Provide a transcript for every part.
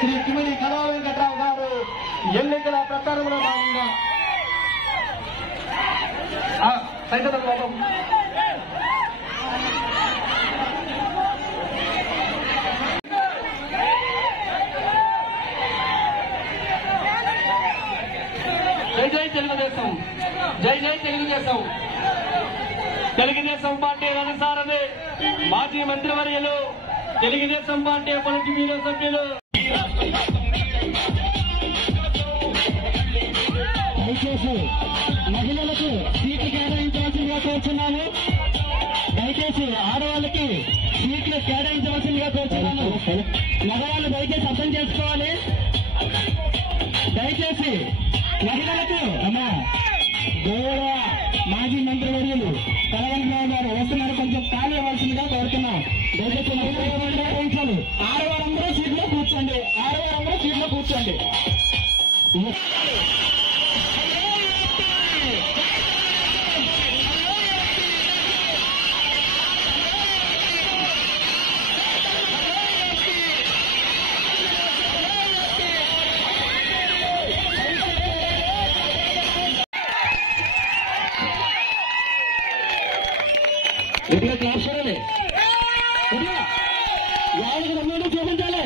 శ్రీ కిమిడి కళా వెంకట్రావు గారు ఎన్నికల ప్రచారంలో భాగంగా సైతం జై జై తెలుగుదేశం, జై జై తెలుగుదేశం. తెలుగుదేశం పార్టీ రణసారథి మాజీ మంత్రివర్యులు, తెలుగుదేశం పార్టీ పొలిట్ బ్యూరో సభ్యులు. దయచేసి మహిళలకు సీట్లు కేటాయించవలసిందిగా కోరుచున్నాను. దయచేసి ఆడవాళ్ళకి సీట్లు కేటాయించవలసిందిగా కోరుచున్నాను. మగవాళ్ళు దయచేసి అర్థం చేసుకోవాలి. దయచేసి మహిళలకు అమ్మా గౌరవ మాజీ మంత్రివర్యులు కలవంతరావు గారు వస్తున్నారు, కొంచెం ఖాళీ అవ్వాల్సిందిగా కోరుతున్నాం. దయచేసి మహిళలు ఆడవారందరూ సీట్లో కూర్చోండి, ఆడవారందరూ సీట్లో కూర్చోండి. కొద్దిగా క్లాస్ చూడాలి, కొద్దిగా యాభై రమ్మని చూపించాలి.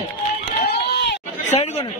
సైడ్ కొను